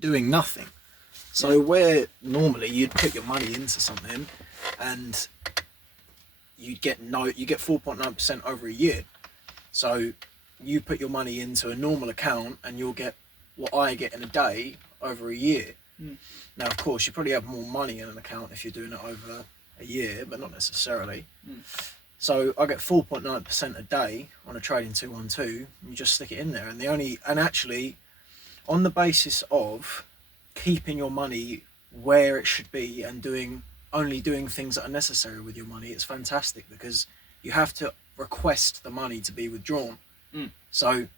doing nothing. So where normally you'd put your money into something and you get 4.9% over a year. So you put your money into a normal account and you'll get what I get in a day over a year. Now, of course, you probably have more money in an account if you're doing it over a year, but not necessarily. So I get 4.9% a day on a trading 212. You just stick it in there, and actually, on the basis of keeping your money where it should be and only doing things that are necessary with your money, it's fantastic because you have to request the money to be withdrawn. So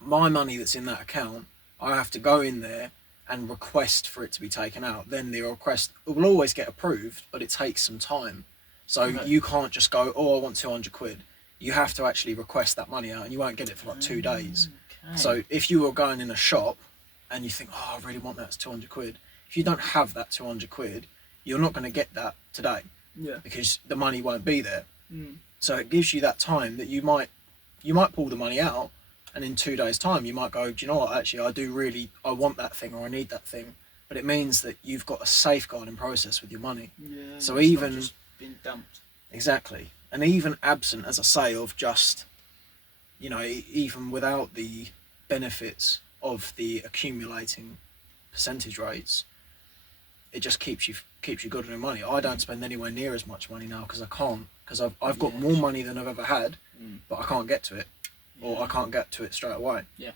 my money that's in that account, I have to go in there and request for it to be taken out. Then the request will always get approved, but it takes some time. So you can't just go, oh, I want 200 quid. You have to actually request that money out, and you won't get it for like 2 days. So if you were going in a shop and you think, oh, I really want that, it's 200 quid. If you don't have that 200 quid, you're not going to get that today because the money won't be there. So it gives you that time that you might pull the money out, and in 2 days' time you might go, do you know what, actually I want that thing, or I need that thing. But it means that you've got a safeguarding process with your money. So even not just being dumped. Exactly. And even absent, as I say, of just, even without the benefits of the accumulating percentage rates, it just keeps you good on your money. I don't spend anywhere near as much money now because I can't, because I've got more money than I've ever had, but I can't get to it, or I can't get to it straight away. Right, yeah,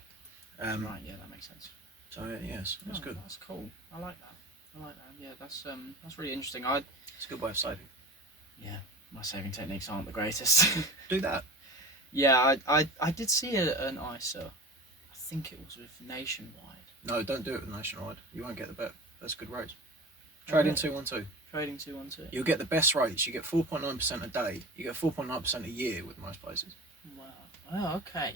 that makes sense. So yes, that's good. That's cool. I like that. Yeah, that's really interesting. It's a good way of saving. Yeah, my saving techniques aren't the greatest. Do that. Yeah, I did see an ISA. I think it was with Nationwide. No, don't do it with Nationwide. You won't get the bet. That's good rates. Trading 212. Trading 212. You'll get the best rates. You get 4.9% a day. You get 4.9% a year with most places. Wow. Oh, okay.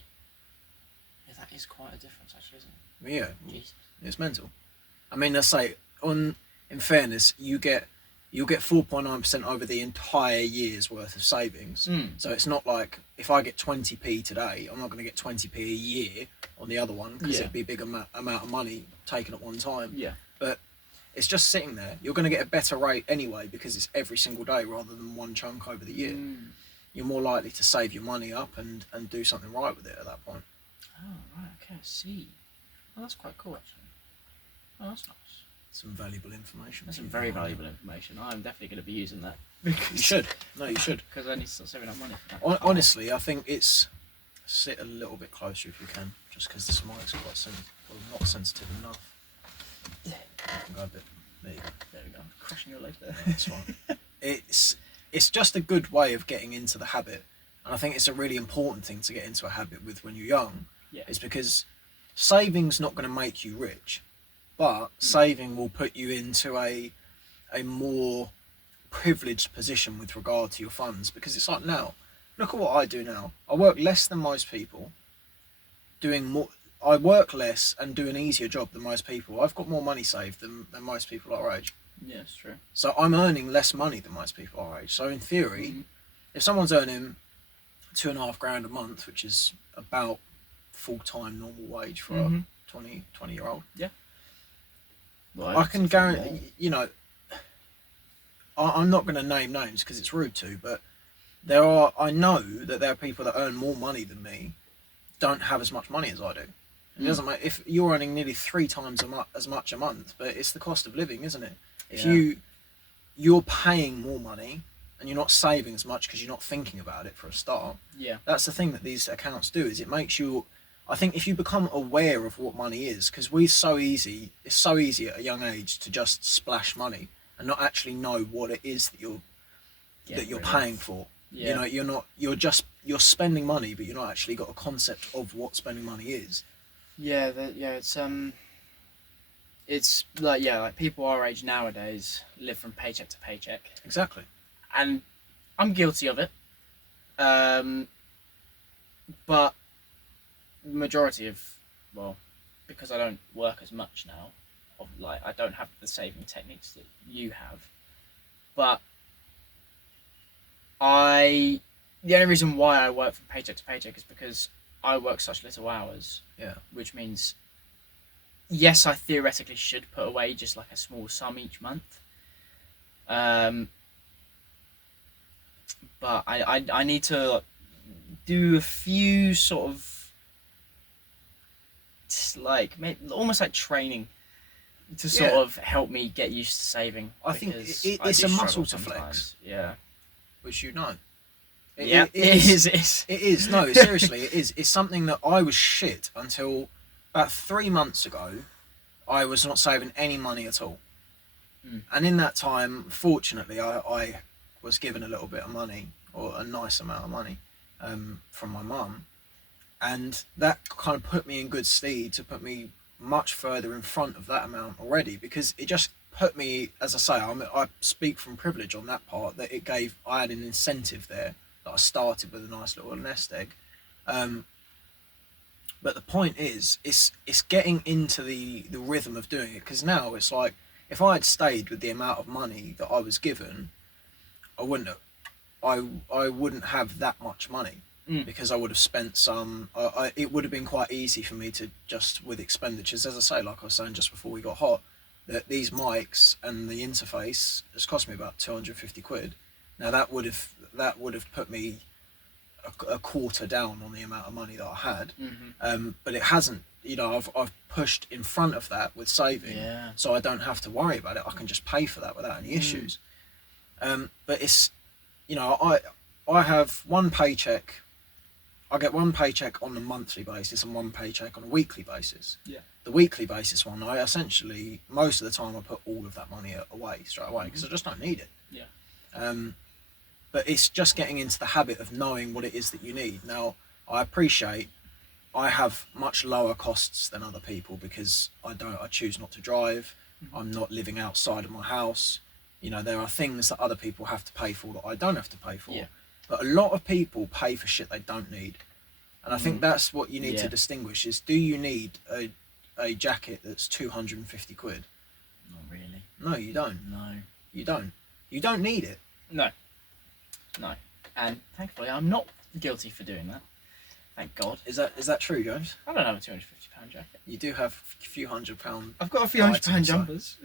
Yeah, that is quite a difference, actually, isn't it? Yeah. Jesus. It's mental. I mean, let's say in fairness, you'll get 4.9% over the entire year's worth of savings. So it's not like if I get 20p today, I'm not going to get 20p a year on the other one because it'd be a big amount of money taken at one time. Yeah. But it's just sitting there. You're going to get a better rate anyway because it's every single day rather than one chunk over the year. You're more likely to save your money up and do something right with it at that point. Oh, right, okay, I see. Well, that's quite cool, actually. Oh, that's nice. Some valuable information. That's some very valuable information. I'm definitely going to be using that. You should. No, you should. Because I need to start saving up money for that. Honestly, I think it's... Sit a little bit closer if you can, just because this mic's quite sensitive. Well, not sensitive enough. Yeah. I can go a bit... There you go. There we go. I'm crushing your leg there. That's fine. It's just a good way of getting into the habit. And I think it's a really important thing to get into a habit with when you're young. Yeah. Is because saving's not going to make you rich, but saving will put you into a more privileged position with regard to your funds. Because it's like now, look at what I do now. I work less than most people, doing more. I work less and do an easier job than most people. I've got more money saved than most people our age. Yeah, it's true. So I'm earning less money than most people our age. So in theory, if someone's earning $2,500 a month, which is about full-time normal wage for a 20-year-old. Yeah. Well, I can guarantee, I'm not going to name names because it's rude to, but I know that there are people that earn more money than me, don't have as much money as I do. It doesn't matter if you're earning nearly 3 times as much a month, but it's the cost of living, isn't it? If you're paying more money and you're not saving as much because you're not thinking about it for a start. Yeah. That's the thing that these accounts do, is it makes you... I think if you become aware of what money is, because it's so easy at a young age to just splash money and not actually know what it is that you're paying for. Yeah. You're spending money, but you're not actually got a concept of what spending money is. Yeah, it's like people our age nowadays live from paycheck to paycheck. Exactly. And I'm guilty of it. But the majority of, because I don't work as much now, I don't have the saving techniques that you have. But the only reason why I work from paycheck to paycheck is because I work such little hours. Yeah. Which means yes, I theoretically should put away just like a small sum each month. But I need to do a few sort of like almost like training to sort of help me get used to saving. I think because it's do a muscle struggle to flex. sometimes. Yeah. Which you know. It is. It is. No, seriously, it is. It's something that I was shit until about 3 months ago. I was not saving any money at all. And in that time, fortunately, I was given a little bit of money, or a nice amount of money, from my mum. And that kind of put me in good stead to put me much further in front of that amount already, because it just put me, as I say, I speak from privilege on that part, that I had an incentive there, that I started with a nice little nest egg. But the point is, it's getting into the rhythm of doing it, because now it's like, if I had stayed with the amount of money that I was given, I wouldn't have that much money, because I would have spent some. It would have been quite easy for me to just, with expenditures, as I say, like I was saying just before we got hot, that these mics and the interface has cost me about 250 quid. Now that would have put me a quarter down on the amount of money that I had, but it hasn't. I've pushed in front of that with saving, so I don't have to worry about it. I can just pay for that without any issues. But it's, I have one paycheck. I get one paycheck on a monthly basis and one paycheck on a weekly basis. Yeah. The weekly basis one, I essentially, most of the time, I put all of that money away straight away, because I just don't need it. Yeah. But it's just getting into the habit of knowing what it is that you need. Now, I appreciate I have much lower costs than other people, because I choose not to drive. I'm not living outside of my house. There are things that other people have to pay for that I don't have to pay for. Yeah. But a lot of people pay for shit they don't need. And I think that's what you need to distinguish, is, do you need a jacket that's 250 quid? Not really. No, you don't. No. You don't. You don't need it. No. And thankfully, I'm not guilty for doing that. Thank God. Is that true, James? I don't have a £250 jacket. You do have a few £100. I've got a few £100 jumpers.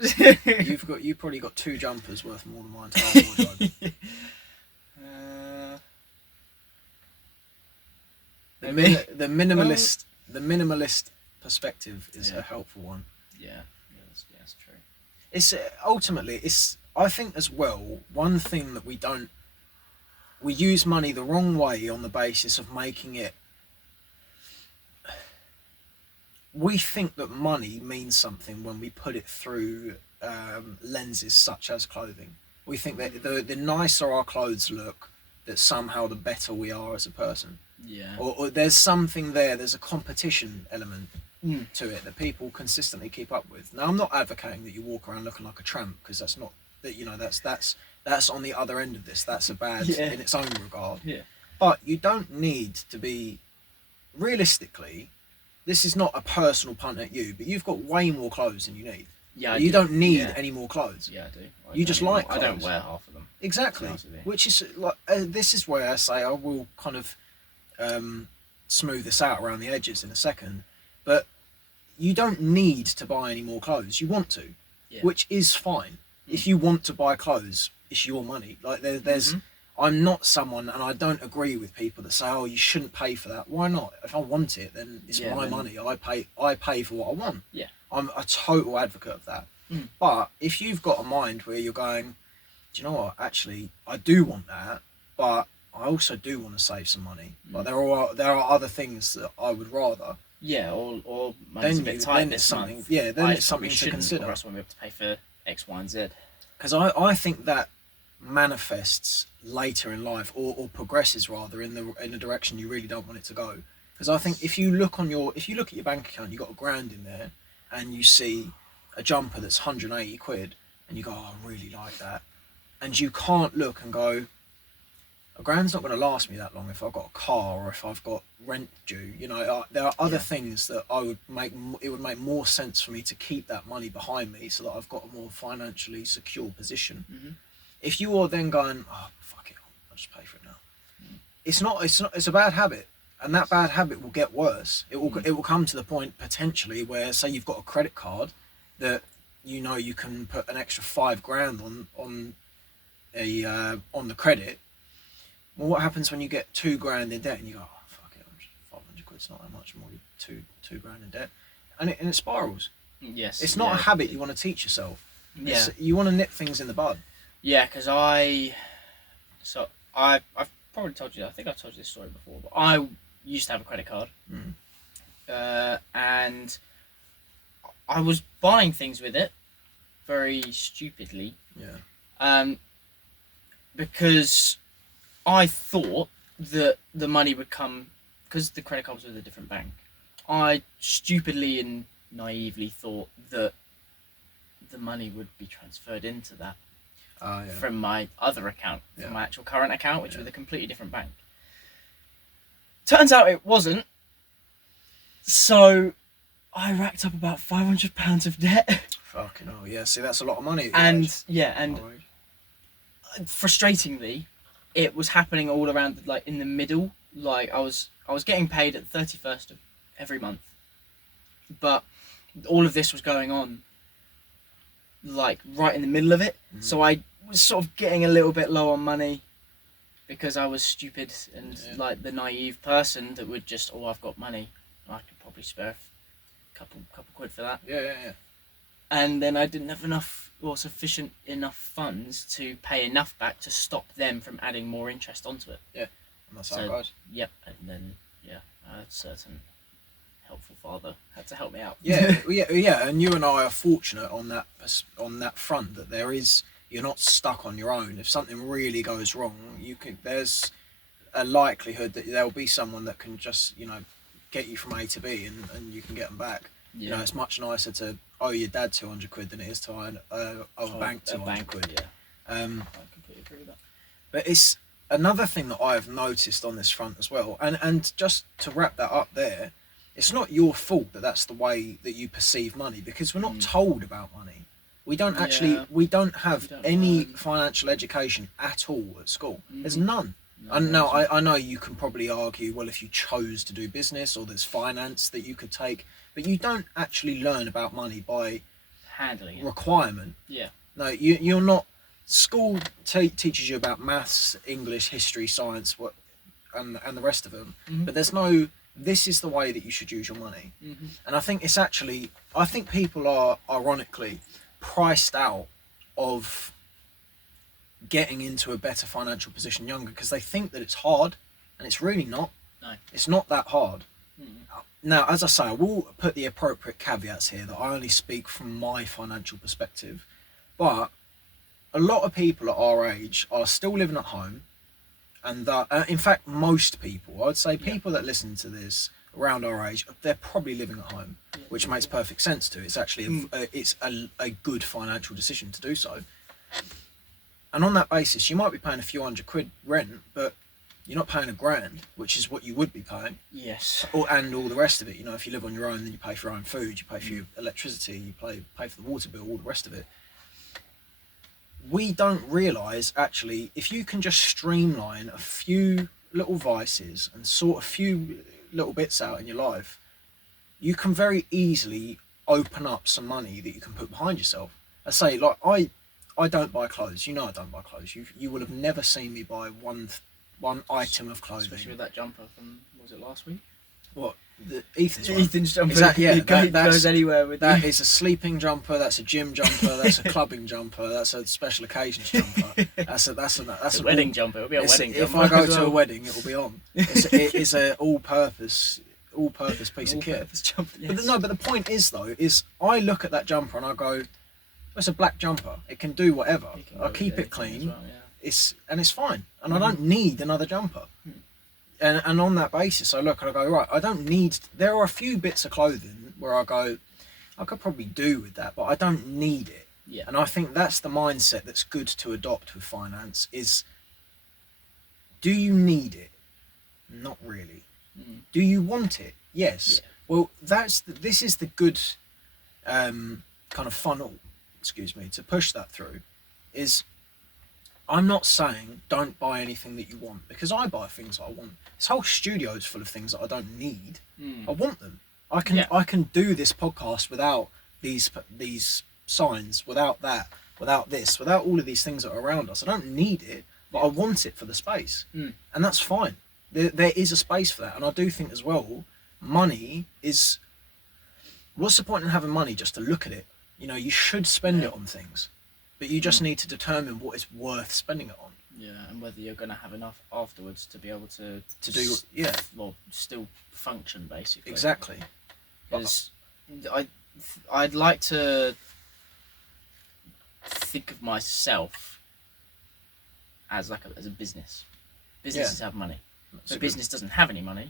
You've probably got 2 jumpers worth more than my entire wardrobe. The minimalist perspective is a helpful one. Yeah, that's true. It's ultimately, I think as well, one thing that we use money the wrong way on the basis of making it. We think that money means something when we put it through lenses such as clothing. We think that the nicer our clothes look, that somehow the better we are as a person. Yeah. Or there's something there. There's a competition element to it that people consistently keep up with. Now, I'm not advocating that you walk around looking like a tramp, because that's not that. That's on the other end of this. That's a bad in its own regard. Yeah. But you don't need to be. Realistically, this is not a personal punt at you, but you've got way more clothes than you need. Yeah. You don't need any more clothes. Yeah, I do. You just like clothes. I don't wear half of them. Exactly. Which is like this is where I say I will kind of smooth this out around the edges in a second, but you don't need to buy any more clothes. You want to, which is fine. If you want to buy clothes, it's your money. Like there's I'm not someone, and I don't agree with people that say, oh, you shouldn't pay for that. Why not? If I want it, then it's my money. I pay for what I want. Yeah. I'm a total advocate of that. But if you've got a mind where you're going, do you know what, actually I do want that, but I also do want to save some money. Like there are other things that I would rather. Yeah, or money's a bit tight then this it's something. month. Yeah, then it's something to consider. Or else when we have to pay for X, Y, and Z. Because I think that manifests later in life, or progresses rather in the direction you really don't want it to go. Because I think if you look at your bank account, you've got £1,000 in there, and you see a jumper that's 180 quid, and you go, oh, I really like that, and you can't look and go, £1,000's not going to last me that long if I've got a car or if I've got rent due. There are other things that it would make more sense for me to keep that money behind me, so that I've got a more financially secure position. If you are then going, oh fuck it, I'll just pay for it now. It's a bad habit, and that bad habit will get worse. It will come to the point potentially where, say you've got a credit card that you know you can put an extra £5,000 on the credit. Well, what happens when you get £2,000 in debt and you go, oh fuck it, 500 quid's not that much more, two grand in debt, and it spirals. Yes. It's not a habit you want to teach yourself. Yeah. You want to nip things in the bud. Yeah, because I've probably told you. I think I've told you this story before. But I used to have a credit card, and I was buying things with it very stupidly. Yeah. Because I thought that the money would come because the credit card was with a different bank. I stupidly and naively thought that the money would be transferred into that from my other account, from my actual current account, which was a completely different bank. Turns out it wasn't. So I racked up about £500 of debt. Fucking hell, yeah. See, that's a lot of money. And frustratingly, it was happening all around, like in the middle. Like I was getting paid at the 31st of every month, but all of this was going on like right in the middle of it. So I was sort of getting a little bit low on money because I was stupid and like the naive person that would just, I've got money, I could probably spare a couple quid for that. Yeah. And then I didn't have enough or sufficient enough funds to pay enough back to stop them from adding more interest onto it. Yeah, and that's how it goes. Yep, and then a certain helpful father had to help me out. Yeah, and you and I are fortunate on that front that you're not stuck on your own. If something really goes wrong, there's a likelihood that there'll be someone that can just get you from A to B and you can get them back. Yeah. It's much nicer to owe your dad 200 quid than it is to owe a bank 200 quid. Yeah. I completely agree with that. But it's another thing that I've noticed on this front as well, and just to wrap that up there, it's not your fault that that's the way that you perceive money, because we're not told about money. We don't have any financial education at all at school. There's none. And now I know you can probably argue, well, if you chose to do business or there's finance that you could take, but you don't actually learn about money by handling it. Requirement. Yeah. No, you're not. School teaches you about maths, English, history, science, and the rest of them. But there's no, this is the way that you should use your money. And I think people are ironically priced out of getting into a better financial position younger because they think that it's hard, and it's really not. No. It's not that hard. Now, as I say, I will put the appropriate caveats here that I only speak from my financial perspective, but a lot of people at our age are still living at home, and in fact, most people, I would say people that listen to this around our age, they're probably living at home, which makes perfect sense to. It's actually a good financial decision to do so. And on that basis, you might be paying a few hundred quid rent, but you're not paying £1,000, which is what you would be paying. Yes. And all the rest of it. If you live on your own, then you pay for your own food, you pay for your electricity, you pay for the water bill, all the rest of it. We don't realise, actually, if you can just streamline a few little vices and sort a few little bits out in your life, you can very easily open up some money that you can put behind yourself. I say, like, I don't buy clothes. I don't buy clothes. You would have never seen me buy one item of clothing. Especially with that jumper from, was it last week? What? Ethan's one? Ethan's jumper. Exactly, yeah. That goes anywhere with that. Is a sleeping jumper. That's a gym jumper. That's a clubbing jumper. That's a special occasions jumper. That's a wedding jumper. It'll be a wedding jumper. If I go to a wedding, it'll be on. It's a all-purpose piece of kit. Jumper, yes. But the point is I look at that jumper and I go, it's a black jumper. It can do whatever. I keep it clean. Well, yeah. It's fine, and I don't need another jumper. And on that basis, I look and I go, right, I don't need. There are a few bits of clothing where I go, I could probably do with that, but I don't need it. Yeah. And I think that's the mindset that's good to adopt with finance. Is, do you need it? Not really. Do you want it? Yes. Yeah. Well, this is the good kind of funnel. Excuse me, to push that through, is I'm not saying don't buy anything that you want, because I buy things that I want. This whole studio's full of things that I don't need. I want them. I can do this podcast without these signs, without that, without this, without all of these things that are around us. I don't need it, but I want it for the space, and that's fine. There is a space for that, and I do think as well, money is. What's the point in having money just to look at it? You know, you should spend it on things, but you just need to determine what it's worth spending it on. Yeah, and whether you're going to have enough afterwards to be able to do, yeah, well, still function basically. Exactly. Because I'd like to think of myself as like as a business. Businesses have money. If a business doesn't have any money,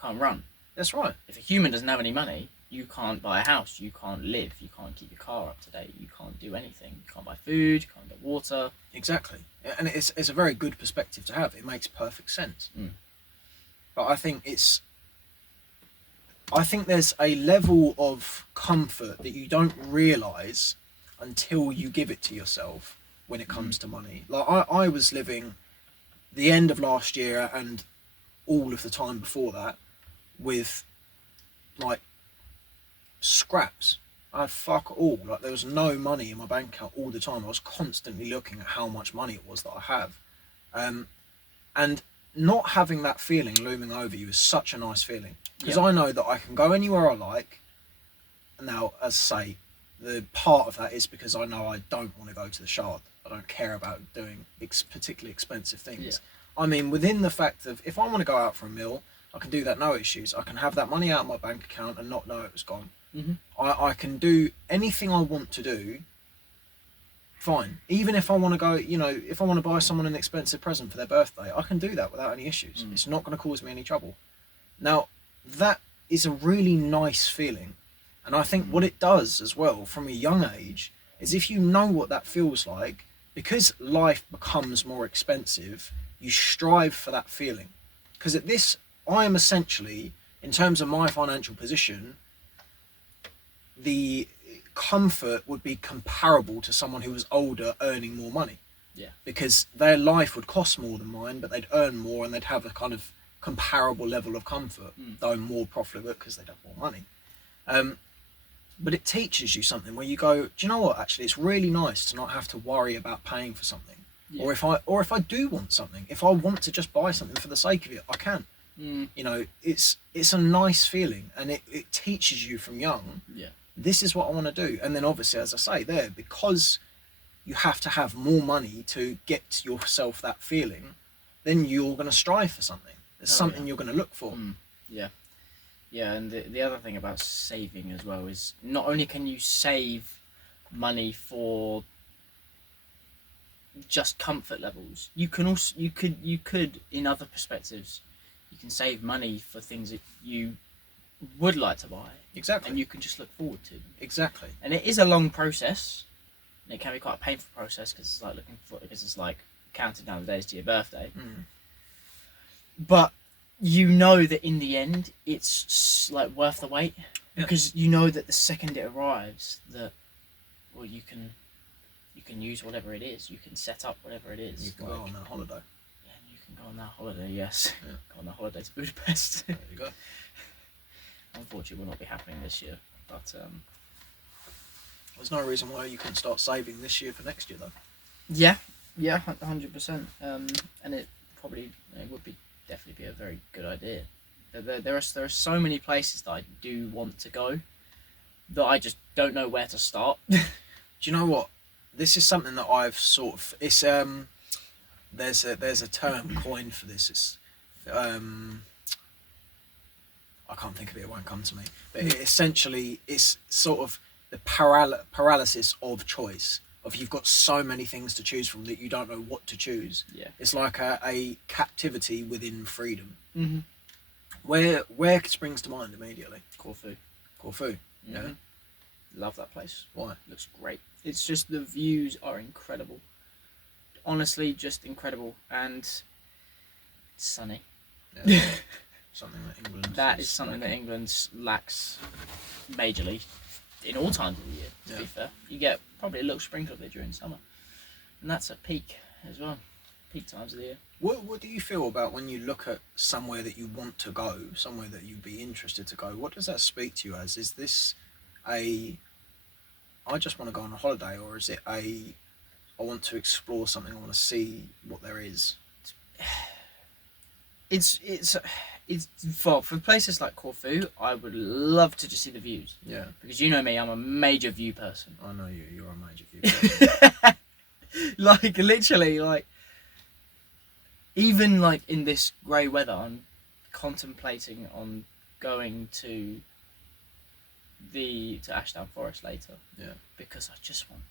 can't run. That's right. If a human doesn't have any money, you can't buy a house, you can't live, you can't keep your car up to date, you can't do anything. You can't buy food, you can't get water. Exactly. And it's a very good perspective to have. It makes perfect sense. But I think there's a level of comfort that you don't realise until you give it to yourself when it comes to money. Like I was living the end of last year and all of the time before that with like scraps. I had fuck all. Like there was no money in my bank account all the time. I was constantly looking at how much money it was that I have, and not having that feeling looming over you is such a nice feeling, because I know that I can go anywhere I like. Now, as I say, the part of that is because I know I don't want to go to the Shard. I don't care about doing particularly expensive things. I mean, within the fact of if I want to go out for a meal, I can do that, no issues. I can have that money out of my bank account and not know it was gone. I can do anything I want to do, fine. Even if I want to go, you know, if I want to buy someone an expensive present for their birthday, I can do that without any issues. It's not going to cause me any trouble. Now, that is a really nice feeling. And I think what it does as well from a young age is if you know what that feels like, because life becomes more expensive, you strive for that feeling. Because at this, I am essentially, in terms of my financial position, the comfort would be comparable to someone who was older earning more money. Because their life would cost more than mine, but they'd earn more and they'd have a kind of comparable level of comfort, though more profligate because they'd have more money. But it teaches you something where you go, do you know what, actually it's really nice to not have to worry about paying for something. Or if I do want something, if I want to just buy something for the sake of it, I can. You know, it's a nice feeling, and it teaches you from young, this is what I want to do. And then obviously, as I say there, because you have to have more money to get yourself that feeling, then you're going to strive for something. There's something you're going to look for. Yeah, and the other thing about saving as well is not only can you save money for just comfort levels, you can also you could in other perspectives, you can save money for things that you would like to buy. Exactly. And you can just look forward to. Exactly. And it is a long process, and it can be quite a painful process because it's like counting down the days to your birthday. But you know that in the end, it's like worth the wait, because you know that the second it arrives, that well you can use whatever it is, you can set up whatever it is. You can go on that holiday. Yeah, you can go on that holiday. Yes, go on that holiday to Budapest. There you go. Unfortunately, will not be happening this year, but there's no reason why you couldn't start saving this year for next year, though. Yeah, 100%. And it would definitely be a very good idea. There are so many places that I do want to go that I just don't know where to start. Do you know what? This is something that I've sort of. It's there's a term coined for this. It's I can't think of it. It won't come to me. But essentially, it's sort of the paralysis of choice. Of you've got so many things to choose from that you don't know what to choose. Yeah. It's like a captivity within freedom. Where springs to mind immediately? Corfu. Yeah. Love that place. Why? It looks great. It's just the views are incredible. Honestly, just incredible, and it's sunny. Yeah. Something that England. That is something that England lacks majorly in all times of the year. To be fair, you get probably a little sprinkle of it during summer, and that's at peak. as well. Peak times of the year. What do you feel about when you look at somewhere that you want to go, somewhere that you'd be interested to go? What does that speak to you as? Is this I just want to go on a holiday, or is it I want to explore something, I want to see what there is? It's for places like Corfu, I would love to just see the views. Yeah. Because you know me, I'm a major view person. I know you. You're a major view person. Like literally, like even like in this grey weather, I'm contemplating on going to Ashdown Forest later. Yeah. Because I just want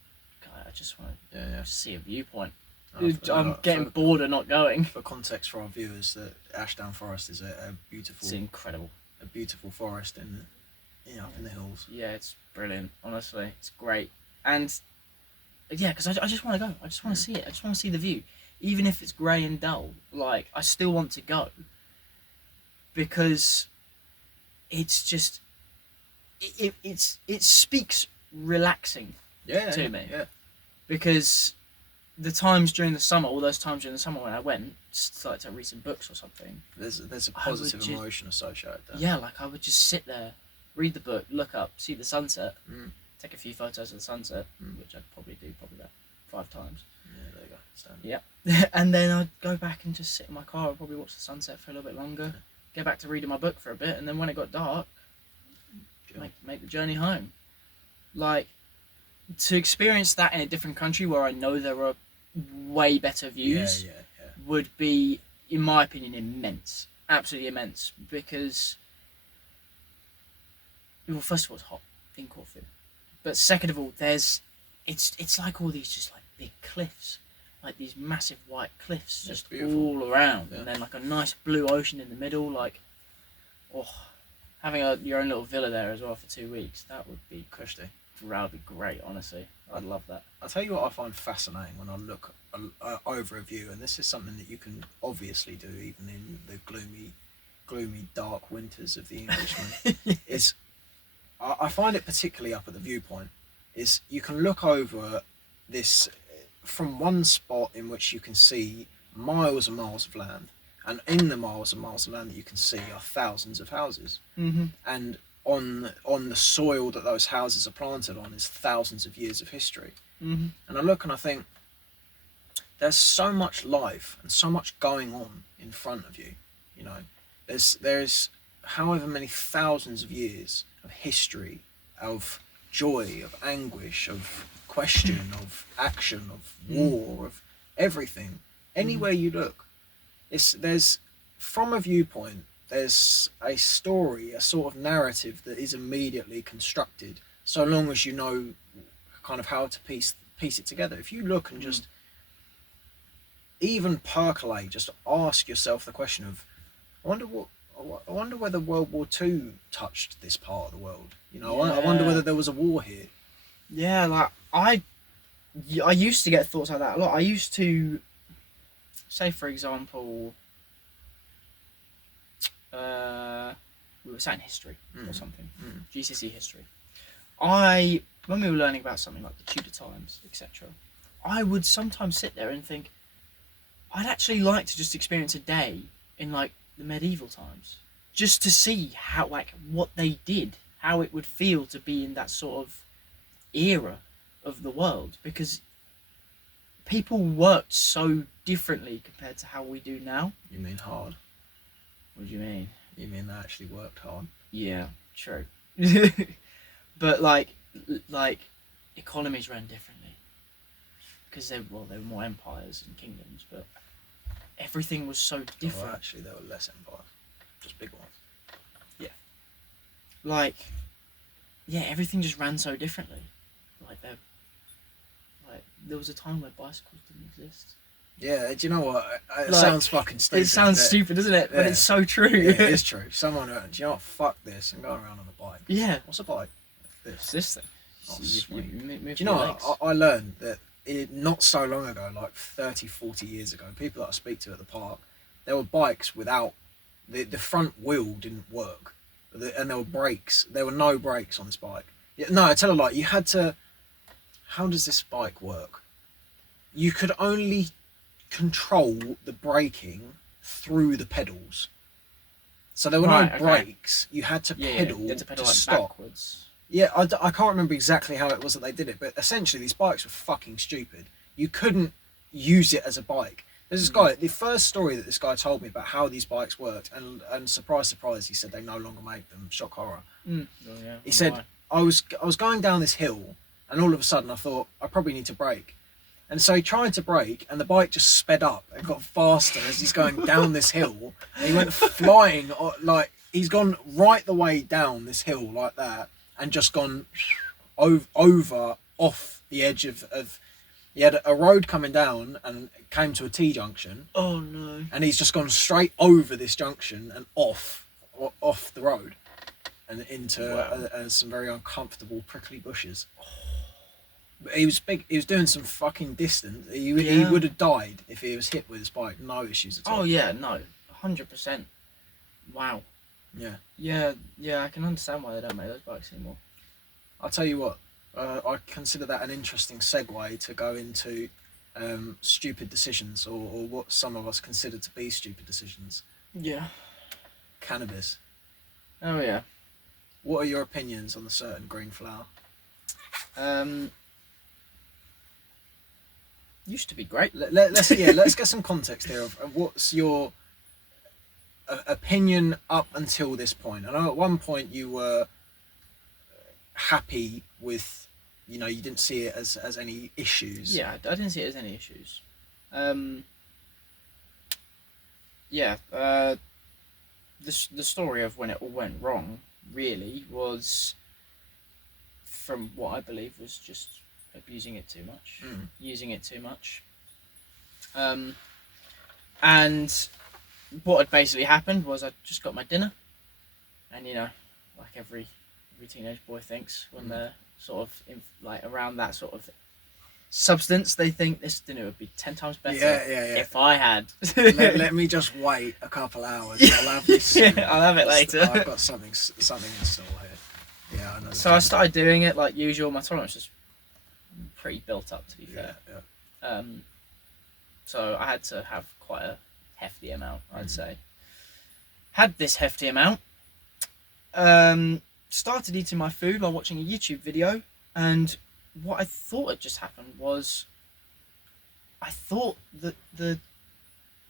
Yeah, yeah. to see a viewpoint. For- I'm getting bored of not going. For context for our viewers, that Ashdown Forest is a beautiful, It's incredible. a beautiful forest up in the hills. Yeah, it's brilliant. Honestly, it's great. And yeah, because I just want to go. I just want to see it. I just want to see the view, even if it's grey and dull. Like I still want to go because it's just it speaks relaxing to me. Yeah. Because the times during the summer, all those times during the summer when I went, started to read some books or something. There's a positive emotion associated there. Yeah, like I would just sit there, read the book, look up, see the sunset, take a few photos of the sunset, which I'd probably do about 5 times. Yeah, there you go. So, yeah. And then I'd go back and just sit in my car and probably watch the sunset for a little bit longer, get back to reading my book for a bit, and then when it got dark, make the journey home. Like, to experience that in a different country where I know there are way better views would be, in my opinion, immense. Absolutely immense. Because, well, first of all, it's hot in Corfu. But second of all, it's like all these just like big cliffs. Like these massive white cliffs just all around. Yeah. And then like a nice blue ocean in the middle. Like, having your own little villa there as well for 2 weeks, that would be cushy. That would be great, honestly. I'd love that. I'll tell you what I find fascinating when I look over a view, and this is something that you can obviously do even in the gloomy, dark winters of the Englishman, is I find it particularly up at the viewpoint, is you can look over this from one spot in which you can see miles and miles of land, and in the miles and miles of land that you can see are thousands of houses. And on the soil that those houses are planted on is thousands of years of history. And I look and I think there's so much life and so much going on in front of you. You know, there's however many thousands of years of history, of joy, of anguish, of question, of action, of war, of everything. Anywhere you look, there's from a viewpoint, there's a story, a sort of narrative that is immediately constructed, so long as you know kind of how to piece it together. If you look and just even percolate, just ask yourself the question of, I wonder whether World War II touched this part of the world. You know, I wonder whether there was a war here. Yeah, like I used to get thoughts like that a lot. I used to say, for example, we were sat in history or something, GCSE history. When we were learning about something like the Tudor times, etc., I would sometimes sit there and think, I'd actually like to just experience a day in like the medieval times, just to see how, like, what they did, how it would feel to be in that sort of era of the world, because people worked so differently compared to how we do now. You mean hard? What do you mean? You mean they actually worked hard? Yeah, true. But like economies ran differently because they were more empires and kingdoms, but everything was so different. Oh, actually, there were less empires, just big ones. Yeah. Like, yeah, everything just ran so differently. Like there was a time where bicycles didn't exist. Yeah, do you know what? It sounds fucking stupid. It sounds stupid, doesn't it? Yeah. But it's so true. Yeah, it is true. Someone, do you know what? Fuck this and go around on a bike. Yeah. What's a bike? This thing. Oh, you do you know what? I learned that not so long ago, like 30, 40 years ago, people that I speak to at the park, there were bikes without, the front wheel didn't work. And there were brakes. There were no brakes on this bike. No, I tell a lie. You had to, how does this bike work? You could only control the braking through the pedals. So there were Right, no okay. brakes. You had to Yeah, pedal, you had to pedal to like stop. backwards. Yeah, I can't remember exactly how it was that they did it, but essentially these bikes were fucking stupid. You couldn't use it as a bike. There's this guy, the first story that this guy told me about how these bikes worked, and surprise, surprise, he said they no longer make them. Shock horror. Oh, yeah, He said, I was going down this hill, and all of a sudden I thought, I probably need to brake. And so he tried to brake, and the bike just sped up and got faster as he's going down this hill. And he went flying, like, he's gone right the way down this hill like that, and just gone over, off the edge of he had a road coming down and came to a T-junction. Oh, no. And he's just gone straight over this junction and off the road. And into some very uncomfortable prickly bushes. But he was big. He was doing some fucking distance. He would have died if he was hit with his bike. No issues at all. Oh yeah, no, 100%. Wow. Yeah. Yeah. I can understand why they don't make those bikes anymore. I'll tell you what. I consider that an interesting segue to go into stupid decisions, or what some of us consider to be stupid decisions. Yeah. Cannabis. Oh yeah. What are your opinions on the certain green flower? Used to be great. Let's get some context here of what's your opinion up until this point. I know at one point you were happy with, you didn't see it as any issues. Yeah, I didn't see it as any issues. The story of when it all went wrong really was, from what I believe, was just abusing it too much, using it too much. And what had basically happened was I just got my dinner, and like every teenage boy thinks when they're sort of around that sort of substance, they think this dinner would be 10 times better if I had. let me just wait a couple hours. I'll have this soon. I'll have it later. I've got something in store here. Yeah, I know. So I started doing it like usual. My tolerance was pretty built up, to be fair. Yeah. So I had to have quite a hefty amount, I'd say. Had this hefty amount. Started eating my food while watching a YouTube video, and what I thought had just happened was I thought that the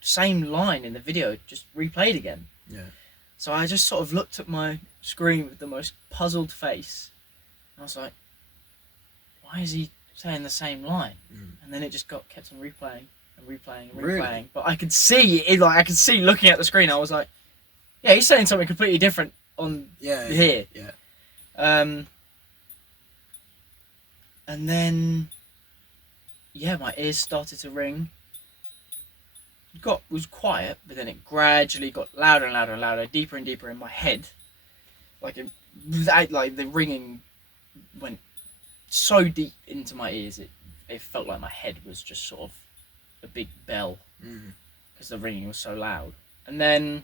same line in the video just replayed again. Yeah. So I just sort of looked at my screen with the most puzzled face. And I was like, why is he saying the same line? And then it just kept on replaying and replaying and replaying. Really? But I could see it, I could see looking at the screen, I was like, yeah, he's saying something completely different on here. Yeah. And then, my ears started to ring. Was quiet, but then it gradually got louder and louder and louder, deeper and deeper in my head. Like the ringing went so deep into my ears, it felt like my head was just sort of a big bell, because the ringing was so loud. And then,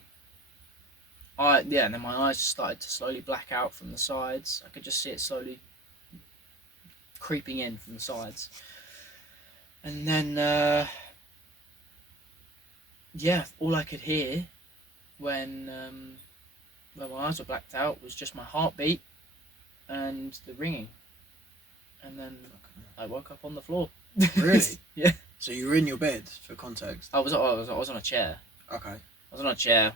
and then my eyes started to slowly black out from the sides. I could just see it slowly creeping in from the sides. And then, all I could hear when my eyes were blacked out was just my heartbeat and the ringing. And then I woke up on the floor. Really? Yeah. So you were in your bed, for context? I was on a chair. Okay. I was on a chair,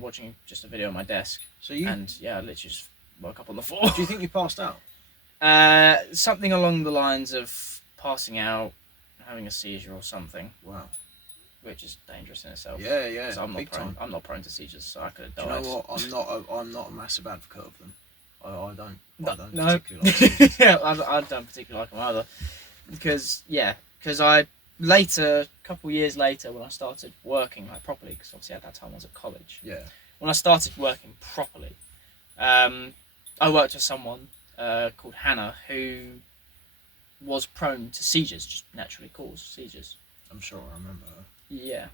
watching just a video on my desk. So I literally just woke up on the floor. Do you think you passed out? Something along the lines of passing out, having a seizure or something. Wow. Which is dangerous in itself. Yeah. Because I'm Big time. I'm not prone to seizures, so I could have died. Do you know what? I'm not a massive advocate of them. I don't No. particularly like seizures. Yeah, I don't particularly like them either. Because I later, a couple of years later, when I started working properly, because obviously at that time I was at college. Yeah. When I started working properly, I worked with someone called Hannah, who was prone to seizures, just naturally caused seizures. I'm sure I remember her. Yeah.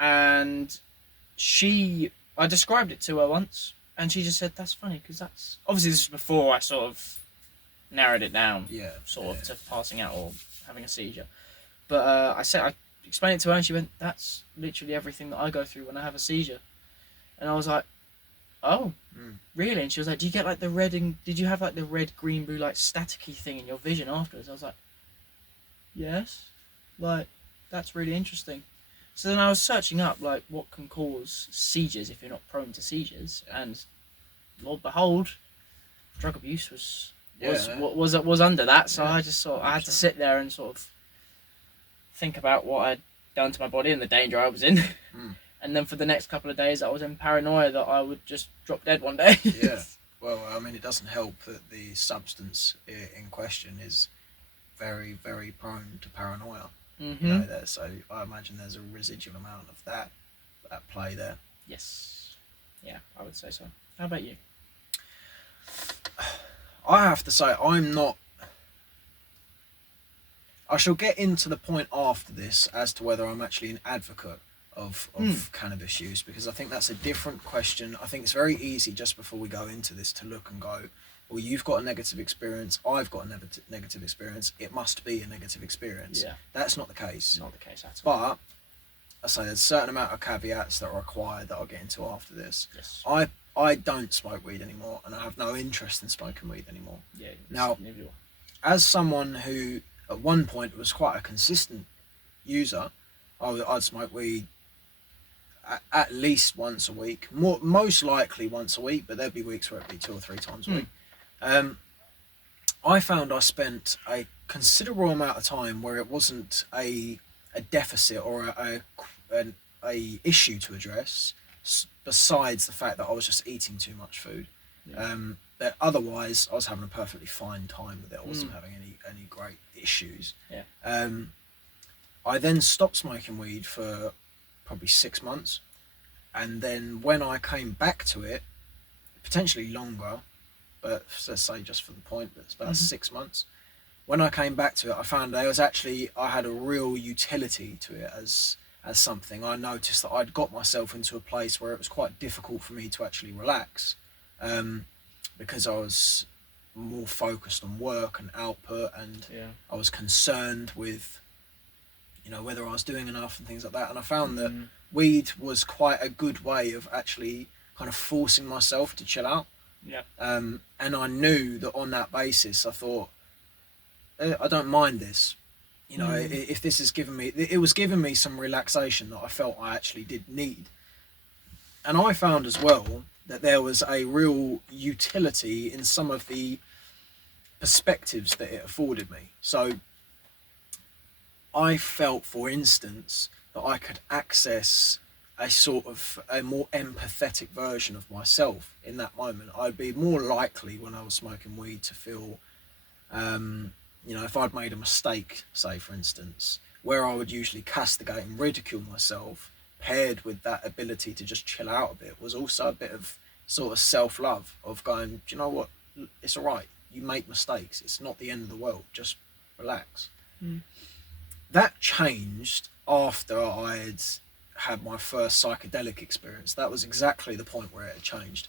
And I described it to her once, and she just said, that's funny, because that's... Obviously, this was before I sort of narrowed it down, to passing out or having a seizure. But I explained it to her, and she went, "That's literally everything that I go through when I have a seizure." And I was like, "Oh, really?" And she was like, "Do you get like the red and did you have like the red, green, blue like staticky thing in your vision afterwards?" I was like, "Yes, like that's really interesting." So then I was searching up like what can cause seizures if you're not prone to seizures, and Lord behold, drug abuse was under that. So I just I had to sit there and sort of think about what I'd done to my body and the danger I was in. And then for the next couple of days, I was in paranoia that I would just drop dead one day. Yeah. Well, I mean, it doesn't help that the substance in question is very, very prone to paranoia. You know, there. So I imagine there's a residual amount of that at play there. Yes. Yeah, I would say so. How about you? I have to say, I'm not. I shall get into the point after this as to whether I'm actually an advocate of cannabis use, because I think that's a different question. I think it's very easy just before we go into this to look and go, well, you've got a negative experience, I've got a negative experience, it must be a negative experience. Yeah. That's not the case. Not the case at all. But I say there's a certain amount of caveats that are required that I'll get into after this. Yes. I don't smoke weed anymore, and I have no interest in smoking weed anymore. Yeah. Now, as someone who at one point was quite a consistent user, I'd smoke weed at least once a week, most likely once a week, but there'd be weeks where it'd be 2 or 3 times a week. I found I spent a considerable amount of time where it wasn't a deficit or a issue to address, besides the fact that I was just eating too much food. But otherwise, I was having a perfectly fine time with it. I wasn't having any great issues. Yeah. I then stopped smoking weed for probably 6 months, and then when I came back to it, potentially longer, but let's say just for the point, it's about 6 months. When I came back to it, I found I had a real utility to it as something. I noticed that I'd got myself into a place where it was quite difficult for me to actually relax, because I was more focused on work and output, and I was concerned with, whether I was doing enough and things like that. And I found that weed was quite a good way of actually kind of forcing myself to chill out. Yeah. And I knew that on that basis, I thought, I don't mind this. If this is it was giving me some relaxation that I felt I actually did need. And I found as well that there was a real utility in some of the perspectives that it afforded me. So I felt, for instance, that I could access a more empathetic version of myself in that moment. I'd be more likely when I was smoking weed to feel, if I'd made a mistake, say for instance, where I would usually castigate and ridicule myself, paired with that ability to just chill out a bit, was also a bit of sort of self-love of going, do you know what, it's all right, you make mistakes, it's not the end of the world, just relax. That changed after I'd had my first psychedelic experience. That was exactly the point where it had changed.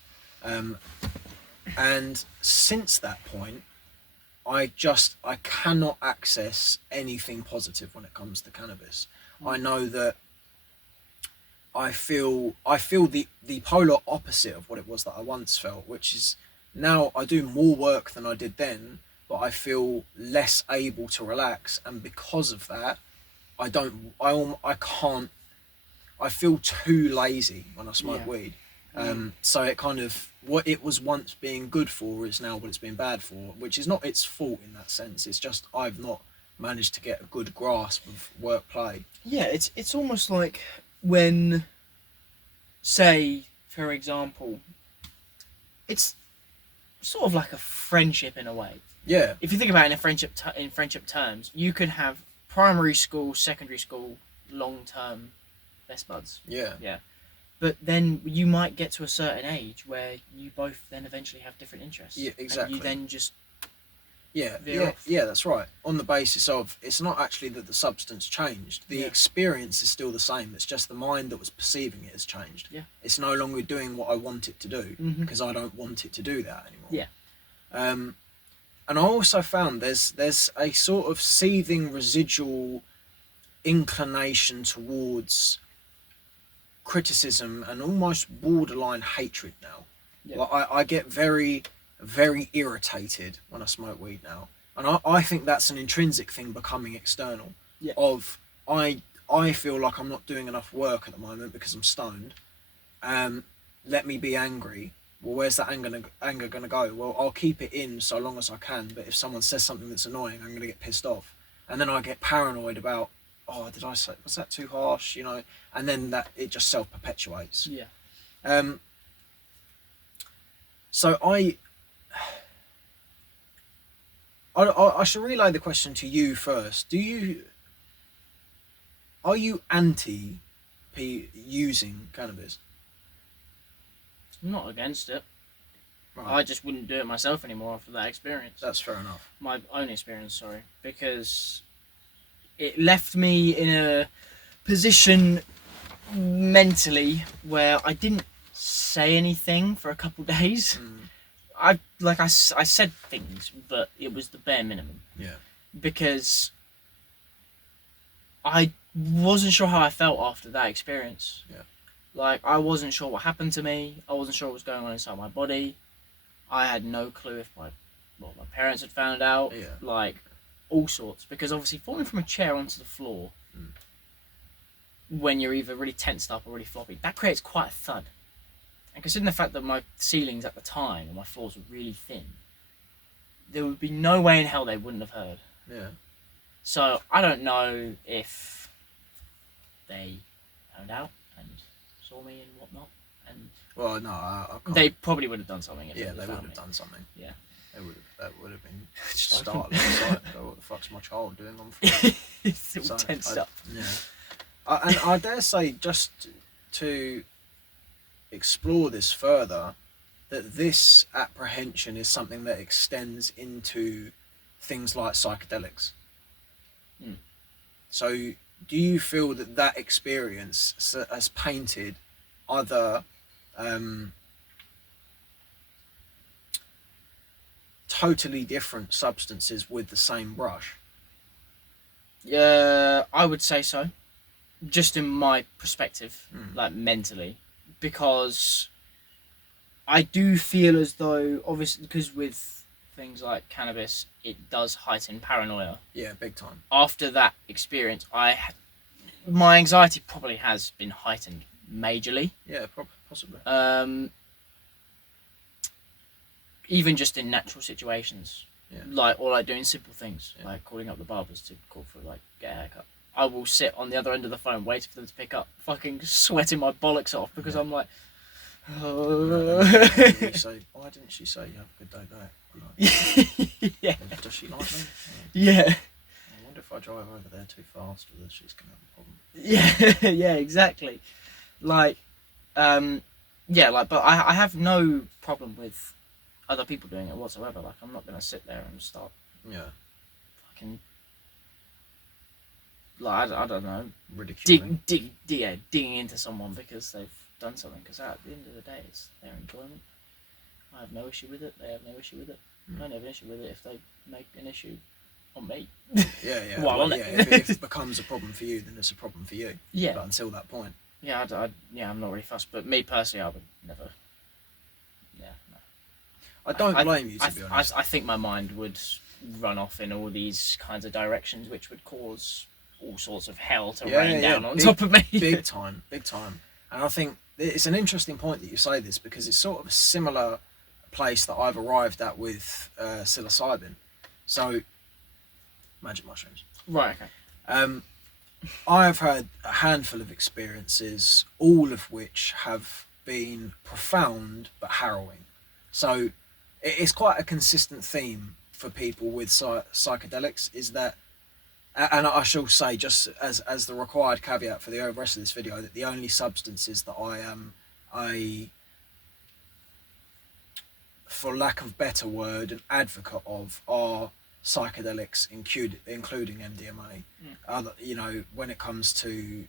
And since that point, I cannot access anything positive when it comes to cannabis. I know that I feel the polar opposite of what it was that I once felt, which is now I do more work than I did then, but I feel less able to relax, and because of that, I feel too lazy when I smoke weed. So it kind of, what it was once being good for is now what it's being bad for, which is not its fault in that sense. It's just I've not managed to get a good grasp of work play. Yeah, it's almost like when, say, for example, it's sort of like a friendship in a way. Yeah. If you think about it in friendship terms, you could have primary school, secondary school, long-term best buds. Yeah. Yeah. But then you might get to a certain age where you both then eventually have different interests. Yeah, exactly. And you then just Yeah, off. yeah, that's right. On the basis of, it's not actually that the substance changed. The experience is still the same. It's just the mind that was perceiving it has changed. Yeah. It's no longer doing what I want it to do, because I don't want it to do that anymore. Yeah. And I also found there's a sort of seething residual inclination towards criticism and almost borderline hatred now. Yeah. Like I get very, very irritated when I smoke weed now, and I think that's an intrinsic thing becoming external. Yeah. Of I feel like I'm not doing enough work at the moment because I'm stoned. Let me be angry. Well, where's that anger gonna go? Well, I'll keep it in so long as I can. But if someone says something that's annoying, I'm gonna get pissed off, and then I get paranoid about, oh, did I say, was that too harsh? You know, and then that it just self perpetuates. Yeah. So I should relay the question to you first. Are you anti using cannabis? I'm not against it. Right. I just wouldn't do it myself anymore after that experience. That's fair enough. My own experience, sorry. Because it left me in a position mentally where I didn't say anything for a couple days. I said things, but it was the bare minimum. Yeah. Because I wasn't sure how I felt after that experience. Yeah. Like, I wasn't sure what happened to me. I wasn't sure what was going on inside my body. I had no clue if my parents had found out. Yeah. Like, all sorts. Because obviously falling from a chair onto the floor when you're either really tensed up or really floppy, that creates quite a thud. And considering the fact that my ceilings at the time and my floors were really thin, there would be no way in hell they wouldn't have heard. Yeah. So I don't know if they found out and saw me and whatnot. And Well, no, I can't. they probably would have done something. If They would found have me. done something. Yeah. That would have been Just startling. Like, oh, what the fuck's my child doing on Friday? It's all tensed up. Yeah. And I dare say, just to explore this further, that this apprehension is something that extends into things like psychedelics. So do you feel that experience has painted other totally different substances with the same brush? Yeah, I would say so. Just in my perspective, like mentally, because I do feel as though, obviously, because with things like cannabis, it does heighten paranoia. Yeah, big time. After that experience, my anxiety probably has been heightened majorly. Yeah, possibly. Even just in natural situations, Yeah. like doing simple things, like calling up the barbers to call for get a haircut. I will sit on the other end of the phone waiting for them to pick up, fucking sweating my bollocks off because I'm like, You say, why didn't she say you have a good day back? Like, yeah, does she like me? yeah, I wonder if I drive over there too fast, whether she's gonna have a problem. yeah, exactly. Like, but I have no problem with other people doing it whatsoever. Like, I'm not gonna sit there and start fucking, like, I don't know, Ridiculing. digging into someone because they've done something. Because at the end of the day, it's their enjoyment. I have no issue with it. They have no issue with it. I don't have an issue with it if they make an issue on me. Yeah. Well, if it becomes a problem for you, then it's a problem for you. Yeah. But until that point. Yeah, I'm not really fussed. But me personally, I would never. Yeah, no. I don't blame you, to be honest. I think my mind would run off in all these kinds of directions, which would cause all sorts of hell to rain down on top of me. Big time. And I think it's an interesting point that you say this, because it's sort of a similar place that I've arrived at with psilocybin. So, magic mushrooms. Right, okay. I've had a handful of experiences, all of which have been profound but harrowing. So it's quite a consistent theme for people with psychedelics, is that, and I shall say, just as the required caveat for the rest of this video, that the only substances that I am, for lack of better word, an advocate of are psychedelics, including MDMA. When it comes to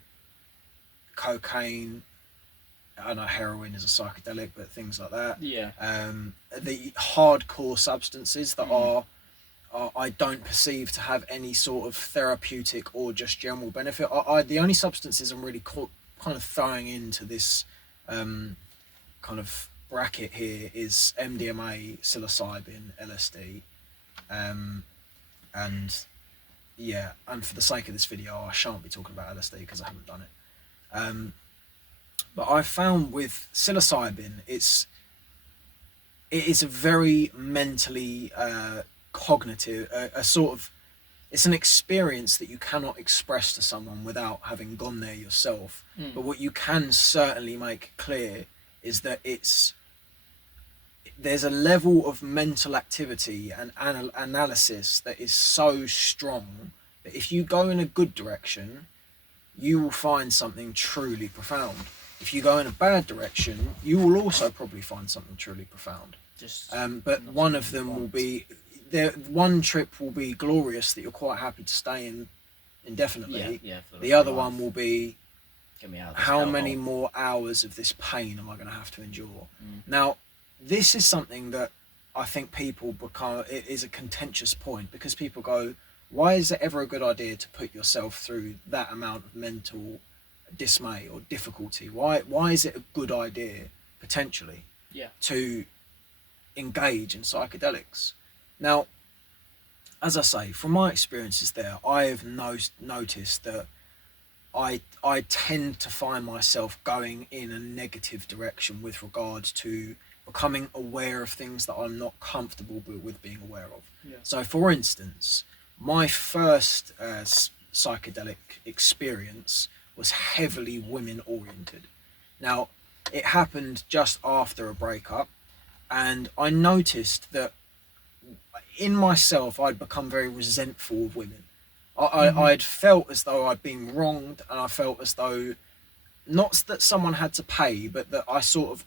cocaine, I know heroin is a psychedelic, but things like that. Yeah. The hardcore substances that I don't perceive to have any sort of therapeutic or just general benefit. The only substances I'm really kind of throwing into this kind of bracket here is MDMA, psilocybin, LSD, and yeah, and for the sake of this video, I shan't be talking about LSD because I haven't done it. But I found with psilocybin, it is a very mentally cognitive, a sort of, it's an experience that you cannot express to someone without having gone there yourself. But what you can certainly make clear is that there's a level of mental activity and analysis that is so strong that if you go in a good direction, you will find something truly profound. If you go in a bad direction, you will also probably find something truly profound. But one of them will be, one trip will be glorious that you're quite happy to stay in indefinitely. The other one will be, get me out. How many more hours of this pain am I going to have to endure? Now, this is something that I think people become, it is a contentious point, because people go, why is it ever a good idea to put yourself through that amount of mental dismay or difficulty? Why is it a good idea, potentially, to engage in psychedelics? Now, as I say, from my experiences there, I have noticed that I tend to find myself going in a negative direction with regards to becoming aware of things that I'm not comfortable with being aware of. So, for instance, my first psychedelic experience was heavily women oriented. Now, it happened just after a breakup, and I noticed that in myself I'd become very resentful of women. I'd felt as though I'd been wronged, and I felt as though, not that someone had to pay, but that I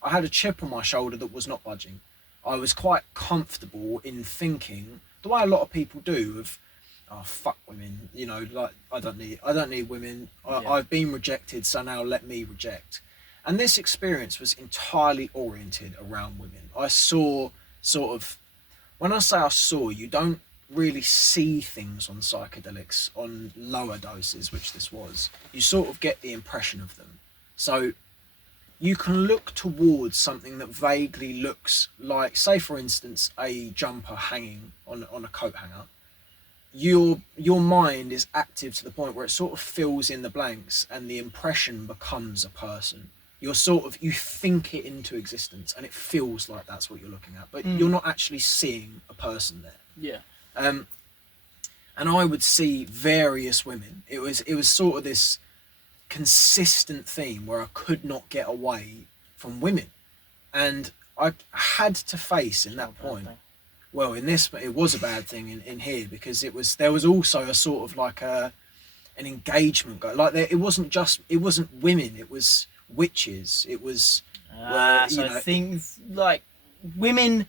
had a chip on my shoulder that was not budging. I was quite comfortable in thinking, the way a lot of people do, of, oh, fuck women, you know, like, I don't need women. I've been rejected, so now let me reject. And this experience was entirely oriented around women. I saw sort of, when I say I saw, you don't really see things on psychedelics on lower doses, which this was. You sort of get the impression of them. So you can look towards something that vaguely looks like, say for instance, a jumper hanging on a coat hanger. Your mind is active to the point where it sort of fills in the blanks, and the impression becomes a person. You think it into existence, and it feels like that's what you're looking at, but you're not actually seeing a person there. And I would see various women. It was sort of this consistent theme where I could not get away from women, and I had to face in that point. Well, in this, it was a bad thing in here, because there was also a sort of like an engagement go. Like it wasn't women, it was witches. It was things like women,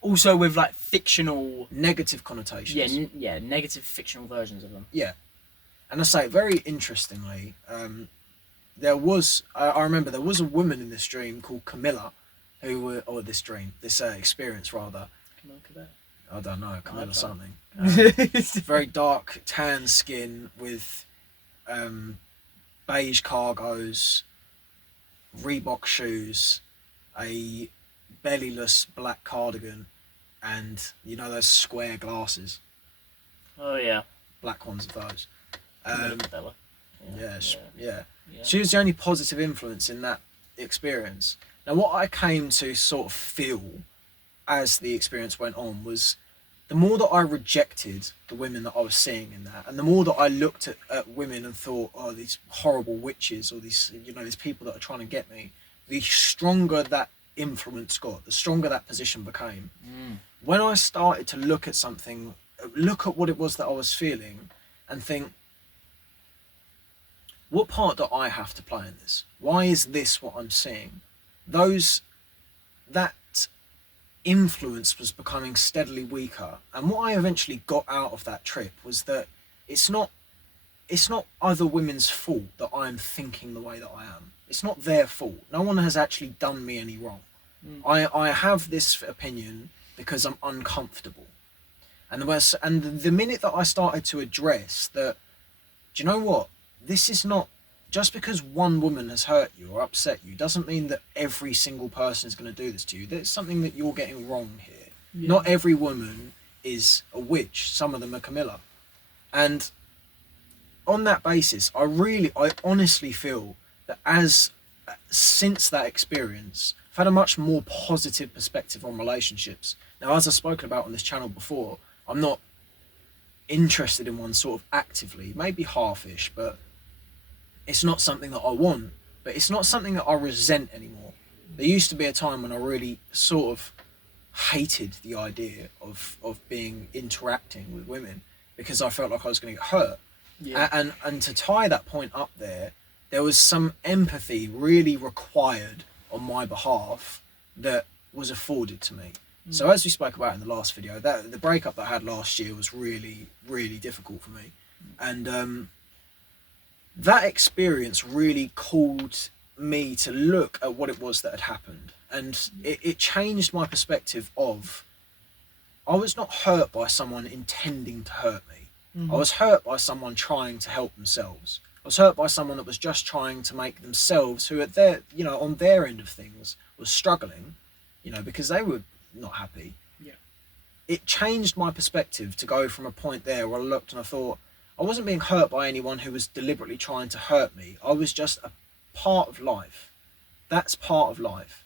also with like fictional negative connotations. Negative fictional versions of them. And I say, very interestingly, I remember there was a woman in this dream called Camilla, this experience rather. I don't know, Camilla something. Very dark tan skin with beige cargos, Reebok shoes, a bellyless black cardigan, and you know those square glasses. Oh yeah. Black ones of those. Bella. Yeah. She was the only positive influence in that experience. Now, what I came to sort of feel as the experience went on was, the more that I rejected the women that I was seeing in that, and the more that I looked at women and thought, oh, these horrible witches, or these people that are trying to get me, the stronger that influence got, the stronger that position became. When I started to look at what it was that I was feeling, and think, what part do I have to play in this? Why is this what I'm seeing? That influence was becoming steadily weaker, and what I eventually got out of that trip was that it's not other women's fault that I'm thinking the way that I am. It's not their fault. No one has actually done me any wrong. I have this opinion because I'm uncomfortable. And the minute that I started to address that, do you know what? This is not, just because one woman has hurt you or upset you doesn't mean that every single person is going to do this to you. There's something that you're getting wrong here. Yeah. Not every woman is a witch. Some of them are Camilla. And on that basis, I honestly feel that since that experience, I've had a much more positive perspective on relationships. Now, as I've spoken about on this channel before, I'm not interested in one sort of actively, maybe half-ish, but it's not something that I want, but it's not something that I resent anymore. There used to be a time when I really sort of hated the idea of interacting with women because I felt like I was going to get hurt. Yeah. And to tie that point up there was some empathy really required on my behalf that was afforded to me. So as we spoke about in the last video, that the breakup that I had last year was really, really difficult for me. And that experience really called me to look at what it was that had happened. And it changed my perspective of, I was not hurt by someone intending to hurt me. Mm-hmm. I was hurt by someone trying to help themselves. I was hurt by someone that was just trying to make themselves, who at their, on their end of things, was struggling, because they were not happy. Yeah. It changed my perspective to go from a point there where I looked and I thought, I wasn't being hurt by anyone who was deliberately trying to hurt me. I was just a part of life. That's part of life.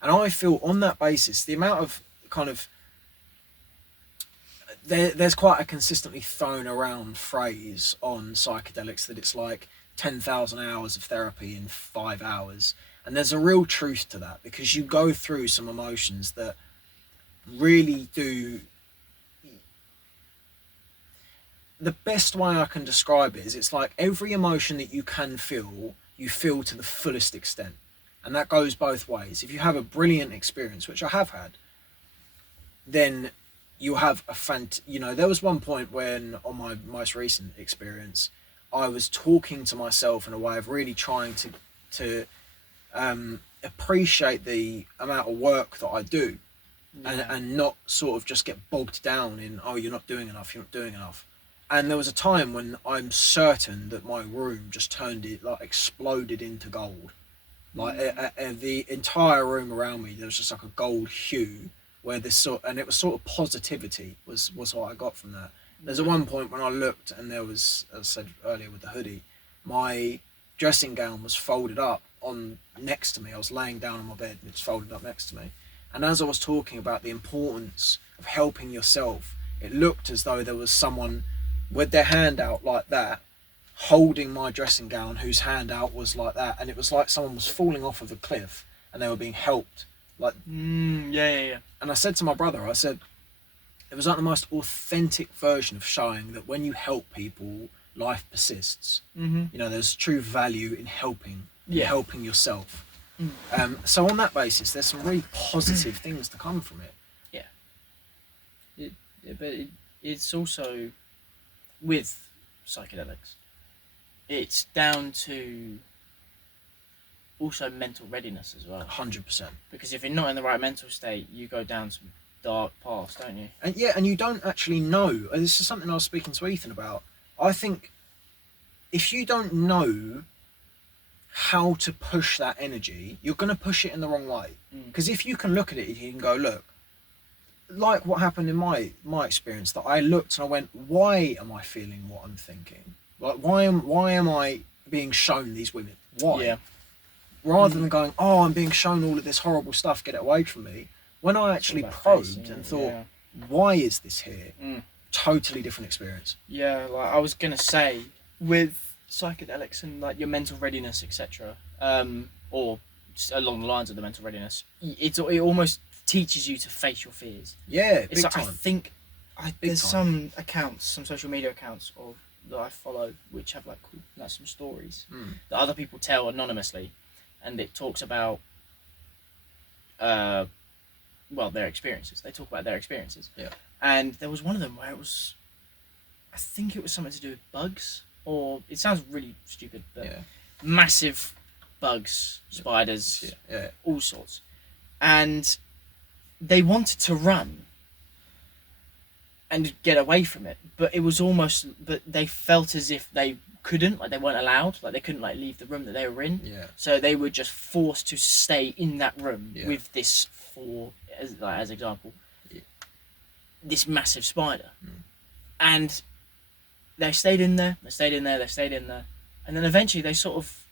And I feel on that basis, the amount of kind of, there's quite a consistently thrown around phrase on psychedelics that it's like 10,000 hours of therapy in 5 hours. And there's a real truth to that, because you go through some emotions that really do. The best way I can describe it is it's like every emotion that you can feel, you feel to the fullest extent. And that goes both ways. If you have a brilliant experience, which I have had, then you have there was one point when, on my most recent experience, I was talking to myself in a way of really trying to appreciate the amount of work that I do. Yeah. And not sort of just get bogged down in, oh, you're not doing enough. And there was a time when I'm certain that my room just exploded into gold. The entire room around me, there was just like a gold hue, where and it was sort of positivity was what I got from that. There's at one point when I looked and there was, as I said earlier with the hoodie, my dressing gown was folded up next to me. I was laying down on my bed and it's folded up next to me. And as I was talking about the importance of helping yourself, it looked as though there was someone with their hand out like that, holding my dressing gown, whose hand out was like that. And it was like someone was falling off of a cliff and they were being helped. Yeah. And I said to my brother, I said, it was like the most authentic version of showing that when you help people, life persists. Mm-hmm. There's true value in helping yourself. Mm. So on that basis, there's some really positive things to come from it. Yeah. But it's also, with psychedelics, it's down to also mental readiness as well. 100%. Because if you're not in the right mental state, you go down some dark paths, don't you? And you don't actually know. And this is something I was speaking to Ethan about. I think if you don't know how to push that energy, you're going to push it in the wrong way. Because if you can look at it, you can go, look, like what happened in my experience, that I looked and I went, why am I feeling what I'm thinking? Like, why am I being shown these women? Why? Yeah. Rather than going, oh, I'm being shown all of this horrible stuff, get it away from me. When I actually probed and thought, why is this here? Totally different experience. Yeah, like I was going to say, with psychedelics and like your mental readiness, etc., or along the lines of the mental readiness, it almost teaches you to face your fears. Yeah, it's big like, time. I think there's some accounts, some social media accounts that I follow, which have like some stories that other people tell anonymously. And it talks about, their experiences. They talk about their experiences. Yeah. And there was one of them where I think it was something to do with bugs, or it sounds really stupid, but massive bugs, spiders, all sorts. And they wanted to run. and get away from it. But it was almost, but they felt as if they couldn't, like they weren't allowed, like they couldn't like leave the room that they were in. Yeah. So they were just forced to stay in that room Yeah. with this as example, Yeah. this massive spider, Mm. and they stayed in there, they stayed in there, they stayed in there, and then eventually they sort of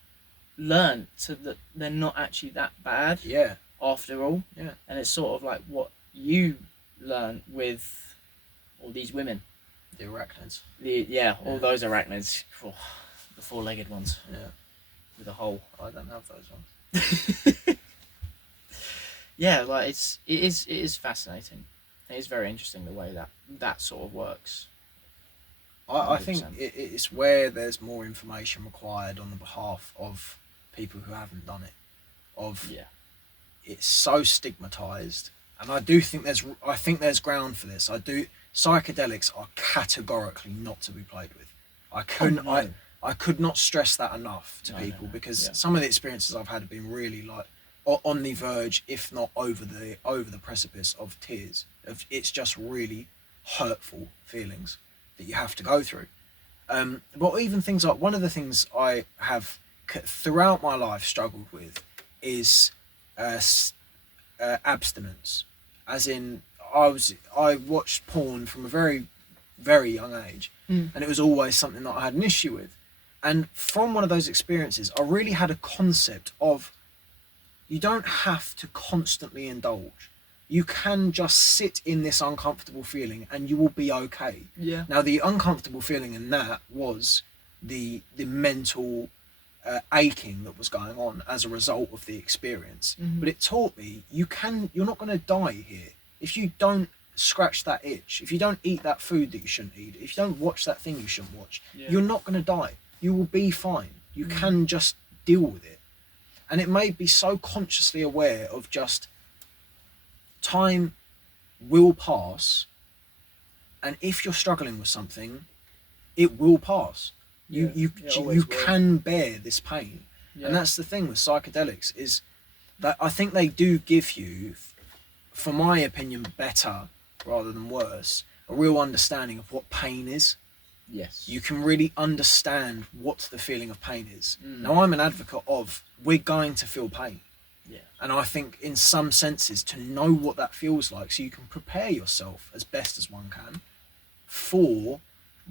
learned that they're not actually that bad. Yeah. After all. Yeah. And it's sort of like what you learn with all these women. The arachnids. All those arachnids. Oh, the four-legged ones. Yeah. With a hole. I don't have those ones. Yeah, like it is fascinating. It is very interesting the way that sort of works. I think it's where there's more information required on the behalf of people who haven't done it. It's so stigmatized, and I think there's ground for this. Psychedelics are categorically not to be played with. I could not stress that enough to people because some of the experiences I've had have been really like on the verge, if not over the precipice of tears. It's just really hurtful feelings that you have to go through. But even things like, one of the things I have throughout my life struggled with is abstinence. As in, I watched porn from a very, very young age, and it was always something that I had an issue with. And from one of those experiences, I really had a concept of, you don't have to constantly indulge. You can just sit in this uncomfortable feeling and you will be okay. Yeah. Now, the uncomfortable feeling in that was the mental aching that was going on as a result of the experience. Mm-hmm. But it taught me, you're not going to die here. If you don't scratch that itch, if you don't eat that food that you shouldn't eat, if you don't watch that thing you shouldn't watch, you're not going to die. You will be fine. You can just deal with it. And it made me so consciously aware of just time will pass, and if you're struggling with something, it will pass. You can bear this pain. And that's the thing with psychedelics, is that I think they do give you, for my opinion, better rather than worse, a real understanding of what pain is. Yes. You can really understand what the feeling of pain is. Now, I'm an advocate of, we're going to feel pain. Yeah. And I think in some senses, to know what that feels like, so you can prepare yourself as best as one can for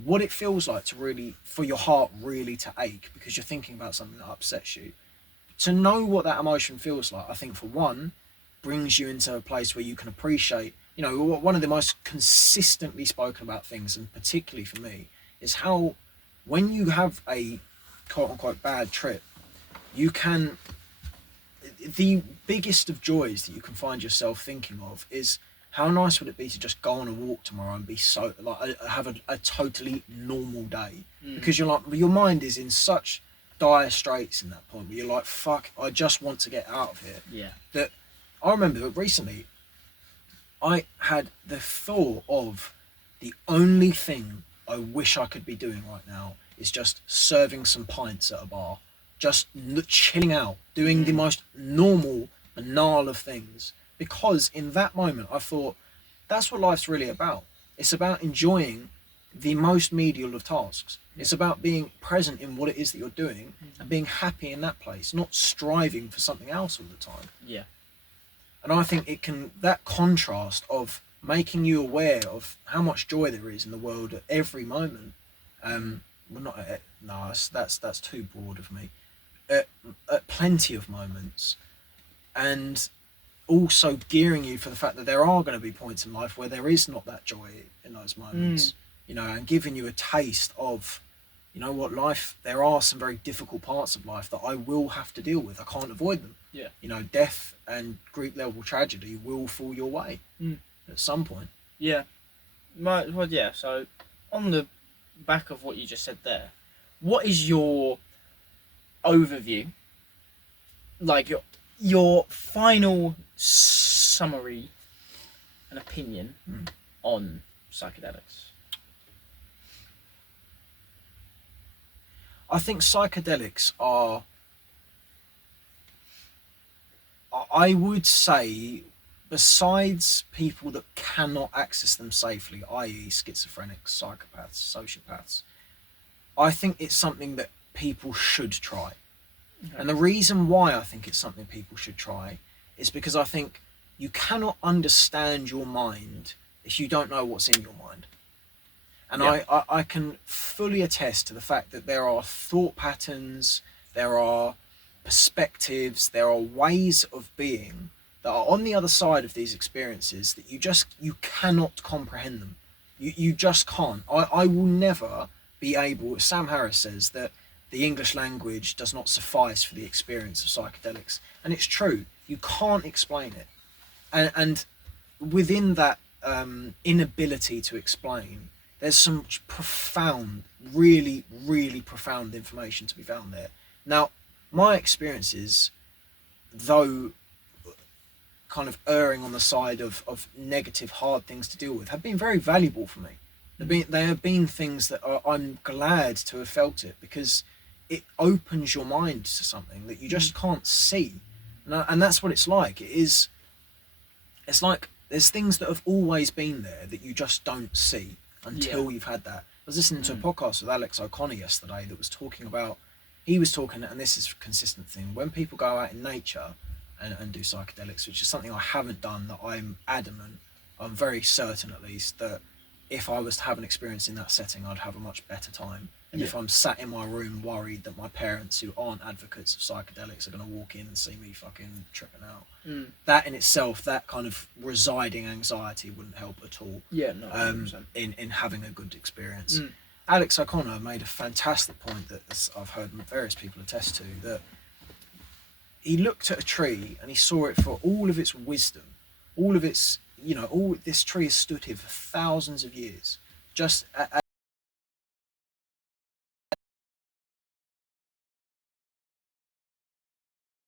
what it feels like to really, for your heart really to ache because you're thinking about something that upsets you. To know what that emotion feels like, I think, for one, brings you into a place where you can appreciate, one of the most consistently spoken about things, and particularly for me, is how when you have a quote unquote bad trip, the biggest of joys that you can find yourself thinking of is, how nice would it be to just go on a walk tomorrow and be so like have a totally normal day, because you're like, your mind is in such dire straits in that point where you're like, fuck, I just want to get out of here. Yeah. That I remember that recently I had the thought of, the only thing I wish I could be doing right now is just serving some pints at a bar, just chilling out, doing the most normal, banal of things. Because in that moment, I thought, that's what life's really about. It's about enjoying the most medial of tasks. It's about being present in what it is that you're doing and being happy in that place, not striving for something else all the time. Yeah. And I think that contrast of making you aware of how much joy there is in the world at every moment. That's too broad of me. At plenty of moments, and also gearing you for the fact that there are going to be points in life where there is not that joy in those moments, and giving you a taste of, life, there are some very difficult parts of life that I will have to deal with. I can't avoid them. Yeah. Death and group level tragedy will fall your way at some point. Yeah. Well, yeah, so on the back of what you just said there, what is your overview, like your final summary and opinion on psychedelics? I think psychedelics are, I would say, besides people that cannot access them safely, i.e. schizophrenics, psychopaths, sociopaths, I think it's something that people should try. Okay. And the reason why I think it's something people should try is because I think you cannot understand your mind if you don't know what's in your mind. And Yeah. I can fully attest to the fact that there are thought patterns, there are perspectives, there are ways of being that are on the other side of these experiences that you cannot comprehend them. You just can't. I will never be able, Sam Harris says that the English language does not suffice for the experience of psychedelics. And it's true, you can't explain it. And within that inability to explain, there's some profound, really, really profound information to be found there. Now, my experiences, though kind of erring on the side of negative, hard things to deal with, have been very valuable for me. They have been things that I'm glad to have felt it, because it opens your mind to something that you just can't see. And that's what it's like. It's like there's things that have always been there that you just don't see until you've had that. I was listening to a podcast with Alex O'Connor yesterday that was talking about, he was talking, and this is a consistent thing, when people go out in nature and do psychedelics, which is something I haven't done, that I'm adamant, I'm very certain at least, that if I was to have an experience in that setting, I'd have a much better time. And if I'm sat in my room worried that my parents, who aren't advocates of psychedelics, are going to walk in and see me fucking tripping out, that in itself, that kind of residing anxiety wouldn't help at all. Yeah, no, 100%. In having a good experience. Alex O'Connor made a fantastic point that I've heard various people attest to, that he looked at a tree and he saw it for all of its wisdom, all of its, all this tree has stood here for thousands of years, just